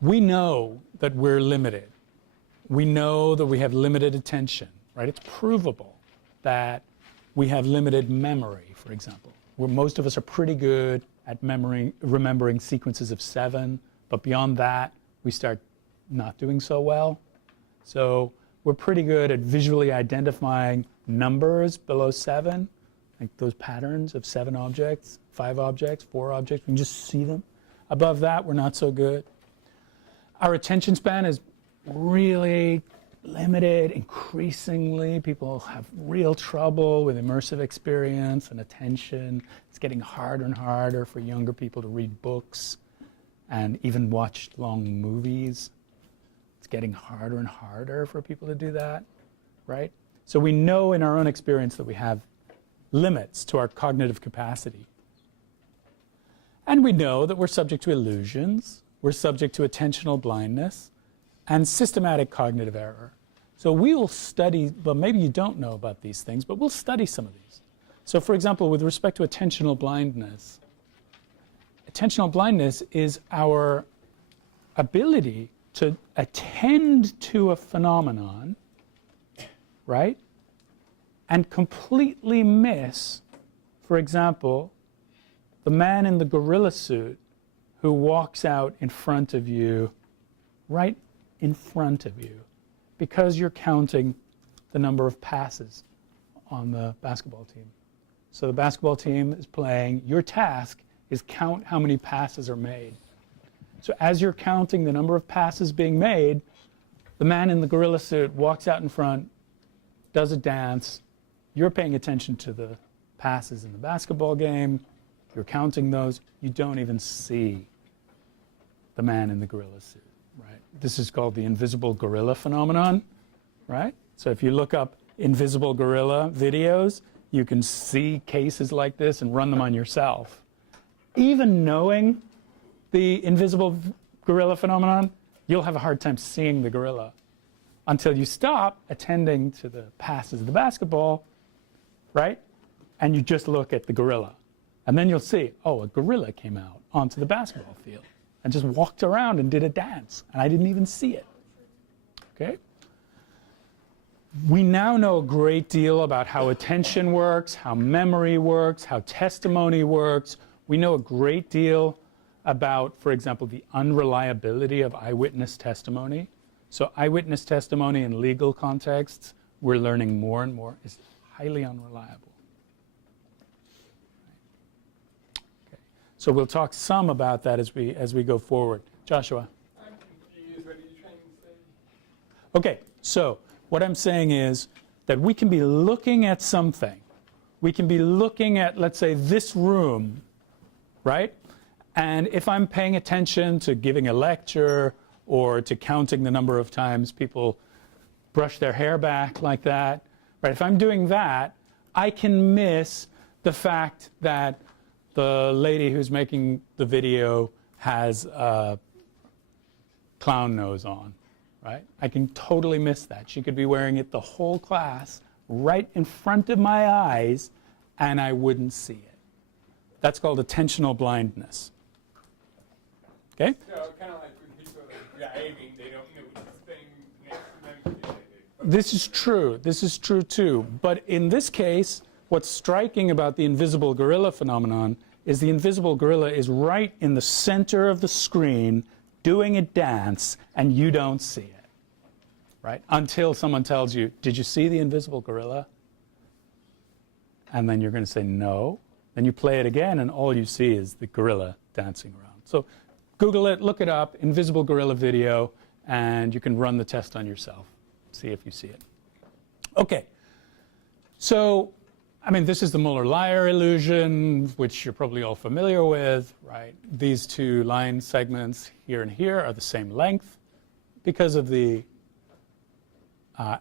we know that we're limited. We know that we have limited attention, right? It's provable that we have limited memory, for example. Where most of us are pretty good at remembering sequences of 7, but beyond that, we start not doing so well. So we're pretty good at visually identifying numbers below 7, like those patterns of 7 objects, 5 objects, 4 objects. We can just see them. Above that, we're not so good. Our attention span is really limited. Increasingly, people have real trouble with immersive experience and attention. It's getting harder and harder for younger people to read books and even watch long movies. It's getting harder and harder for people to do that, right? So we know in our own experience that we have limits to our cognitive capacity. And we know that we're subject to illusions, we're subject to attentional blindness, and systematic cognitive error. So we will study, well, maybe you don't know about these things, but we'll study some of these. So for example, with respect to attentional blindness is our ability to attend to a phenomenon, right, and completely miss, for example, the man in the gorilla suit who walks out in front of you, right in front of you, because you're counting the number of passes on the basketball team. So the basketball team is playing. Your task is count how many passes are made. So as you're counting the number of passes being made, the man in the gorilla suit walks out in front, does a dance. You're paying attention to the passes in the basketball game. You're counting those. You don't even see the man in the gorilla suit, right? This is called the invisible gorilla phenomenon, right? So if you look up invisible gorilla videos, you can see cases like this and run them on yourself. Even knowing the invisible gorilla phenomenon, you'll have a hard time seeing the gorilla until you stop attending to the passes of the basketball, right? And you just look at the gorilla. And then you'll see, oh, a gorilla came out onto the basketball field and just walked around and did a dance. And I didn't even see it. Okay? We now know a great deal about how attention works, how memory works, how testimony works. We know a great deal about, for example, the unreliability of eyewitness testimony. So eyewitness testimony in legal contexts, we're learning more and more, is highly unreliable. Okay. So we'll talk some about that as we go forward. Joshua? I'm confused. What are you trying to say? Okay, so what I'm saying is that we can be looking at something. We can be looking at, let's say, this room, right? And if I'm paying attention to giving a lecture or to counting the number of times people brush their hair back like that, right? If I'm doing that, I can miss the fact that the lady who's making the video has a clown nose on, right? I can totally miss that. She could be wearing it the whole class right in front of my eyes, and I wouldn't see it. That's called attentional blindness. Okay? So kind of like when people are driving, they don't know which thing next to them. This is true. This is true too. But in this case, what's striking about the invisible gorilla phenomenon is the invisible gorilla is right in the center of the screen doing a dance, and you don't see it, right? Until someone tells you, did you see the invisible gorilla? And then you're going to say no. Then you play it again, and all you see is the gorilla dancing around. So Google it, look it up, invisible gorilla video, and you can run the test on yourself. See if you see it. Okay, so, I mean, this is the Muller-Lyer illusion, which you're probably all familiar with, right? These two line segments here and here are the same length. Because of the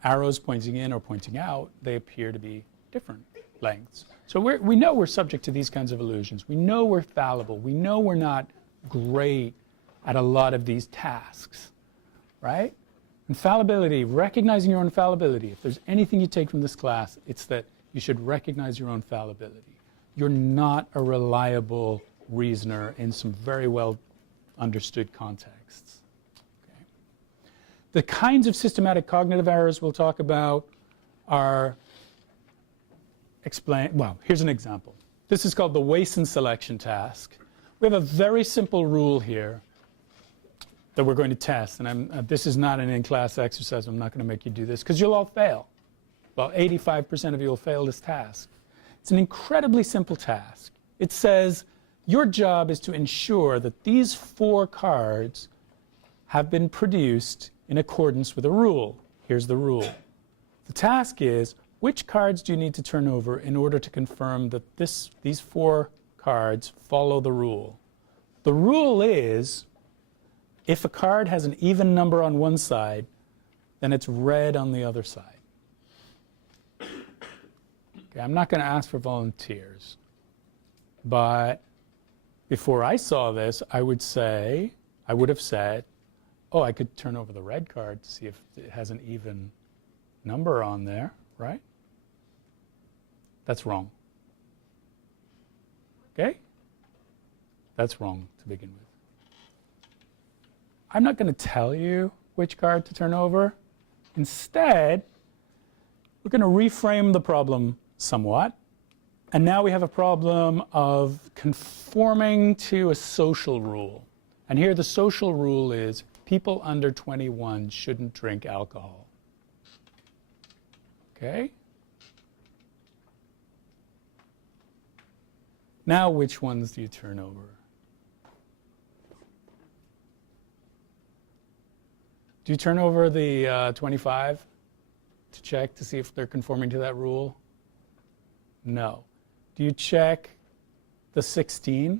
arrows pointing in or pointing out, they appear to be different lengths. So we know we're subject to these kinds of illusions. We know we're fallible. We know we're not great at a lot of these tasks, right? Infallibility, recognizing your own fallibility. If there's anything you take from this class, it's that you should recognize your own fallibility. You're not a reliable reasoner in some very well understood contexts. The kinds of systematic cognitive errors we'll talk about are well, here's an example. This is called the Wason selection task. We have a very simple rule here that we're going to test, and this is not an in-class exercise. I'm not going to make you do this because you'll all fail. Well, 85% of you will fail this task. It's an incredibly simple task. It says your job is to ensure that these 4 cards have been produced in accordance with a rule. Here's the rule. The task is, which cards do you need to turn over in order to confirm that these 4 cards follow the rule? The rule is, if a card has an even number on one side, then it's red on the other side. Okay, I'm not going to ask for volunteers, but before I saw this, I would have said, oh, I could turn over the red card to see if it has an even number on there, right? That's wrong. Okay? That's wrong to begin with. I'm not going to tell you which card to turn over. Instead, we're going to reframe the problem somewhat. And now we have a problem of conforming to a social rule. And here the social rule is people under 21 shouldn't drink alcohol. Okay? Now which ones do you turn over? Do you turn over the 25 to check to see if they're conforming to that rule? No. Do you check the 16?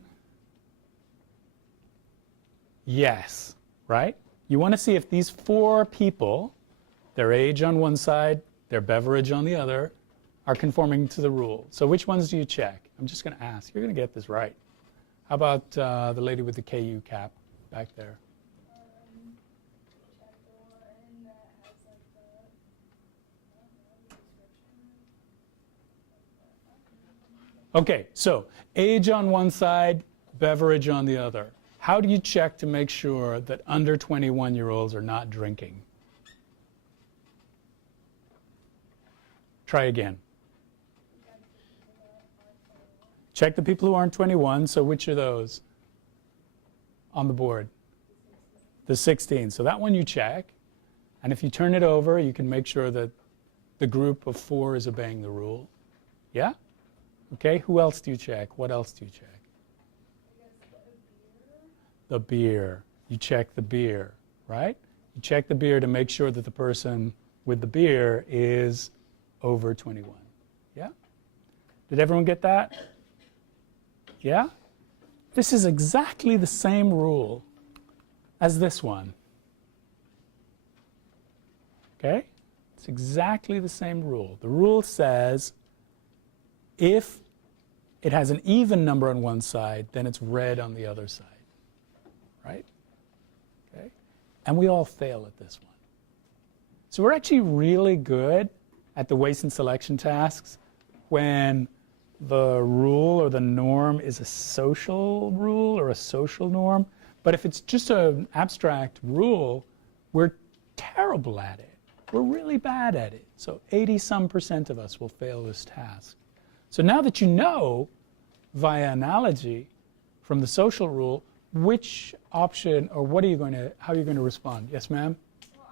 Yes, right? You want to see if these 4 people, their age on one side, their beverage on the other, are conforming to the rule. So which ones do you check? I'm just going to ask. You're going to get this right. How about the lady with the KU cap back there? Check the one that has like the description. Okay, so age on one side, beverage on the other. How do you check to make sure that under 21-year-olds are not drinking? Try again. Check the people who aren't 21. So which are those on the board? The 16. So that one you check. And if you turn it over, you can make sure that the group of 4 is obeying the rule. Yeah? Okay, who else do you check? What else do you check? The beer. You check the beer, right? You check the beer to make sure that the person with the beer is over 21. Yeah? Did everyone get that? Yeah? This is exactly the same rule as this one. Okay? It's exactly the same rule. The rule says if it has an even number on one side, then it's red on the other side. Right? Okay? And we all fail at this one. So we're actually really good at the Wason selection tasks when the rule or the norm is a social rule or a social norm. But if it's just an abstract rule, we're terrible at it. We're really bad at it. So 80-some% of us will fail this task. So now that you know, via analogy, from the social rule, which option or what are you going to, how are you going to respond? Yes, ma'am? Well,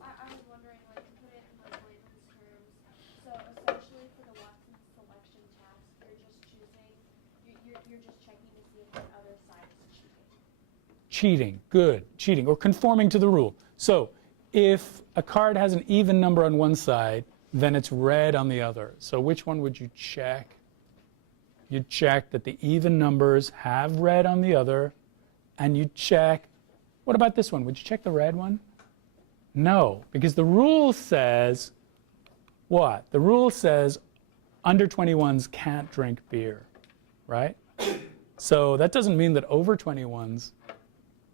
I was wondering, like, to put it in like layman's terms. So essentially, for the Watson selection task, you're just checking to see if the other side is cheating. Cheating, good, cheating, or conforming to the rule. So if a card has an even number on one side, then it's red on the other. So which one would you check? You'd check that the even numbers have red on the other, and you check, what about this one? Would you check the red one? No, because the rule says what? The rule says under 21s can't drink beer, right? So that doesn't mean that over 21s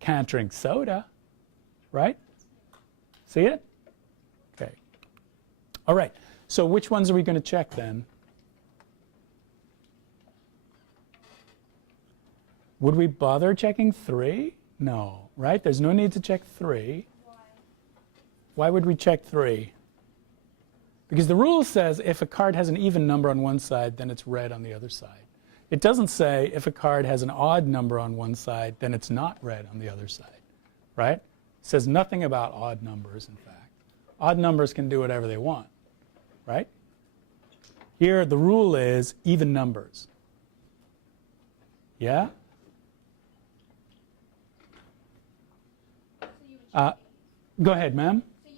can't drink soda, right? See it? Okay. All right. So which ones are we going to check then? Would we bother checking 3? No, right? There's no need to check 3. Why? Why would we check 3? Because the rule says if a card has an even number on one side, then it's red on the other side. It doesn't say if a card has an odd number on one side, then it's not red on the other side, right? It says nothing about odd numbers, in fact. Odd numbers can do whatever they want, right? Here, the rule is even numbers. Yeah? So you would check Go ahead, ma'am. So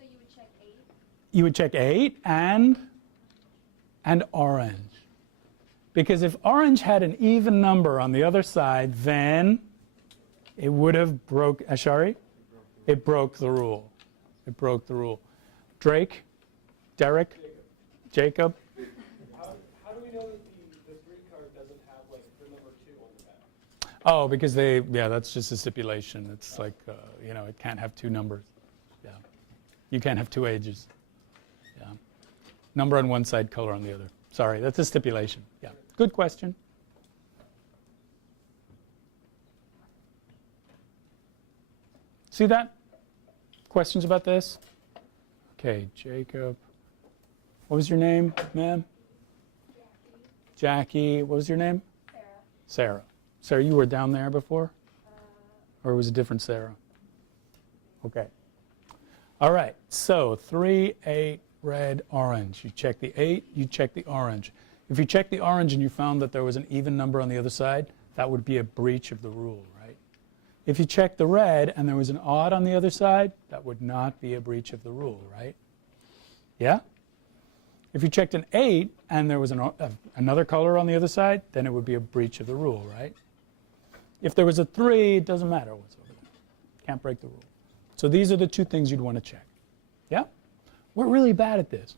you would check 8? You would check 8 and orange. Because if orange had an even number on the other side, then it would have broke, Ashari? It broke the rule. It broke the rule. Drake? Derek? Jacob? How do we know that the 3 card doesn't have like the number 2 on the back? Oh, because that's just a stipulation. It's like, it can't have 2 numbers. Yeah. You can't have 2 ages. Yeah. Number on one side, color on the other. Sorry, that's a stipulation. Yeah. Good question. See that? Questions about this? Okay, Jacob. What was your name, ma'am? Jackie. What was your name? Sarah. Sarah, you were down there before? Or was it a different Sarah? Okay. All right, so 3, 8, red, orange. You check the 8, you check the orange. If you check the orange and you found that there was an even number on the other side, that would be a breach of the rule, right? If you check the red and there was an odd on the other side, that would not be a breach of the rule, right? Yeah? If you checked an 8 and there was another color on the other side, then it would be a breach of the rule, right? If there was a 3, it doesn't matter what's over there. Can't break the rule. So these are the 2 things you'd want to check. Yeah? We're really bad at this.